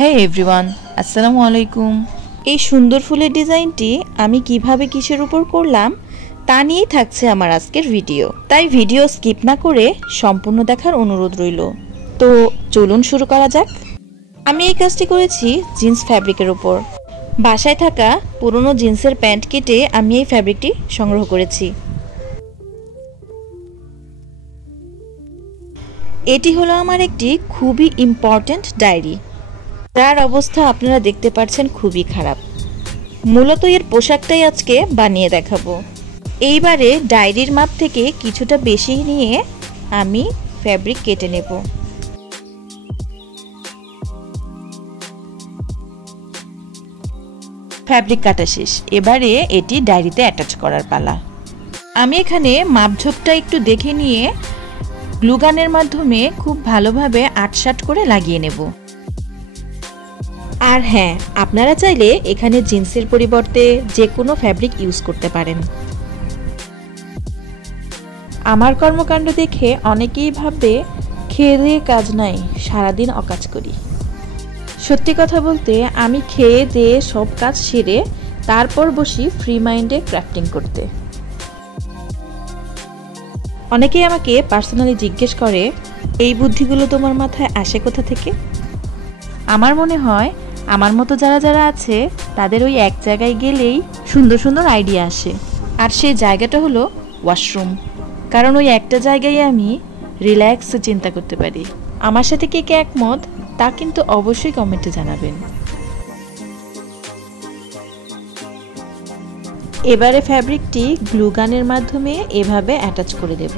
Hey everyone, আসসালামু আলাইকুম। এই সুন্দর ফুলের ডিজাইনটি আমি কিভাবে কিসের উপর করলাম তা নিয়েই থাকছে আমার আজকের ভিডিও। তাই ভিডিও স্কিপ না করে সম্পূর্ণ দেখার অনুরোধ রইল। তো চলুন শুরু করা যাক। আমি এই কাজটি করেছি জিন্স ফ্যাব্রিকের উপর। বাসায় থাকা পুরনো জিন্সের প্যান্ট কেটে আমি এই ফ্যাব্রিকটি সংগ্রহ করেছি। এটি হলো আমার একটি খুবই ইম্পর্ট্যান্ট ডায়েরি, যার অবস্থা আপনারা দেখতে পাচ্ছেন খুবই খারাপ। মূলত এর পোশাকটাই আজকে বানিয়ে দেখাবো। এইবারে ডায়েরির মাপ থেকে কিছুটা বেশি নিয়ে আমি ফ্যাব্রিক কেটে নেব। ফ্যাব্রিক কাটা শেষ, এবারে এটি ডায়েরিতে অ্যাটাচ করার পালা। আমি এখানে মাপঝোপটা একটু দেখে নিয়ে গ্লুগানের মাধ্যমে খুব ভালোভাবে আটসাট করে লাগিয়ে নেব। আর হ্যাঁ, আপনারা চাইলে এখানে জিন্সের পরিবর্তে যে কোনো ফ্যাব্রিক ইউজ করতে পারেন। আমার কর্মকাণ্ড দেখে অনেকেই ভাববে খেয়ে দিয়ে কাজ নাই, সারাদিন অকাজ করি। সত্যি কথা বলতে আমি খেয়ে দিয়ে সব কাজ সেরে তারপর বসি ফ্রি মাইন্ডে ক্রাফটিং করতে। অনেকেই আমাকে পার্সোনালি জিজ্ঞেস করে, এই বুদ্ধিগুলো তোমার মাথায় আসে কোথা থেকে? আমার মনে হয় আমার মতো যারা আছে তাদের ওই এক জায়গায় গেলেই সুন্দর সুন্দর আইডিয়া আসে। আর সেই জায়গাটা হলো ওয়াশরুম। কারণ ওই একটা জায়গায় আমি রিল্যাক্সে চিন্তা করতে পারি। আমার সাথে কে কে একমত তা কিন্তু অবশ্যই কমেন্টে জানাবেন। এবারে ফ্যাব্রিকটি গ্লু গানের মাধ্যমে এভাবে অ্যাটাচ করে দেব।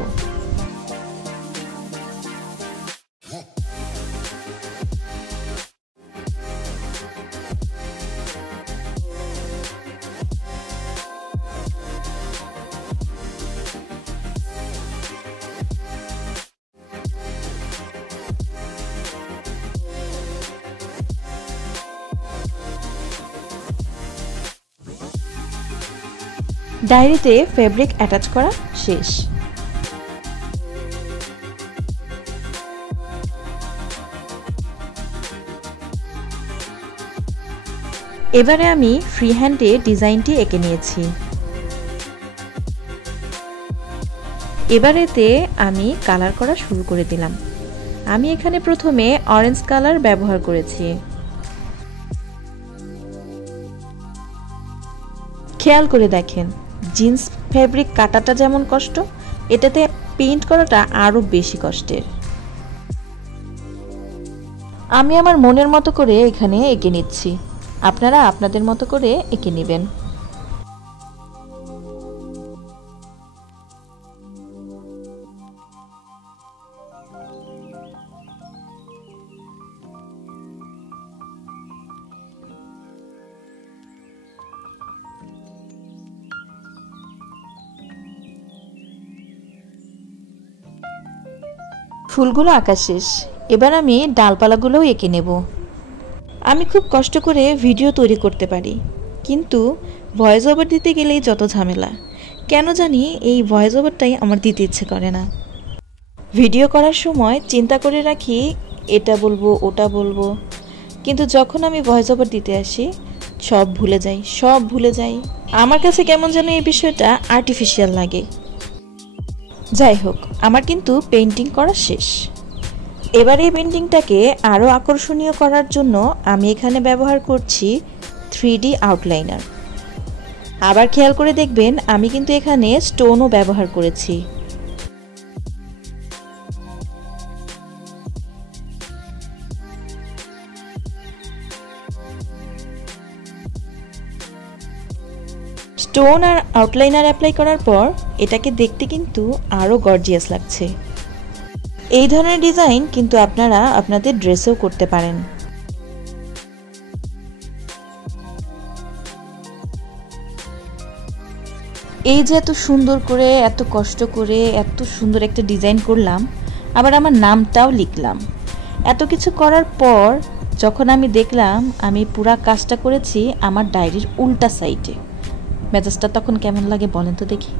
ডায়েরিতে ফ্যাব্রিক অ্যাটাচ করা শেষ। এবারে আমি ফ্রি হ্যান্ডে ডিজাইনটি এঁকে নিয়েছি। এবারেতে আমি কালার করা শুরু করে দিলাম। আমি এখানে প্রথমে অরেঞ্জ কালার ব্যবহার করেছি। খেয়াল করে দেখেন, জিন্স ফ্যাব্রিক কাটাটা যেমন কষ্ট, এটাতে পেইন্ট করাটা আরো বেশি কষ্টের। আমি আমার মনের মতো করে এখানে এঁকে নিচ্ছি, আপনারা আপনাদের মতো করে এঁকে নেবেন। ফুলগুলো আঁকা শেষ, এবার আমি ডালপালাগুলোও এঁকে নেব। আমি খুব কষ্ট করে ভিডিও তৈরি করতে পারি, কিন্তু ভয়েস ওভার দিতে গেলেই যত ঝামেলা। কেন জানি এই ভয়েস ওভারটাই আমার দিতে ইচ্ছে করে না। ভিডিও করার সময় চিন্তা করে রাখি এটা বলবো ওটা বলবো, কিন্তু যখন আমি ভয়েস ওভার দিতে আসি সব ভুলে যাই। আমার কাছে কেমন যেন এই বিষয়টা আর্টিফিশিয়াল লাগে। যাই হোক, আমার কিন্তু পেইন্টিং করা শেষ। এবার এই পেইন্টিংটাকে আরও আকর্ষণীয় করার জন্য আমি এখানে ব্যবহার করছি 3D আউটলাইনার। আবার খেয়াল করে দেখবেন আমি কিন্তু এখানে স্টোনও ব্যবহার করেছি। স্টোন আর আউটলাইনার অ্যাপ্লাই করার পর এটাকে দেখতে কিন্তু আরও গর্জিয়াস লাগছে। এই ধরনের ডিজাইন কিন্তু আপনারা আপনাদের ড্রেসেও করতে পারেন। এই যে এত সুন্দর করে, এত কষ্ট করে এত সুন্দর একটা ডিজাইন করলাম, আবার আমার নামটাও লিখলাম। এত কিছু করার পর যখন আমি দেখলাম আমি পুরা কাজটা করেছি আমার ডায়েরির উল্টা সাইডে, মেজাজটা তখন কেমন লাগে বলেন তো দেখি।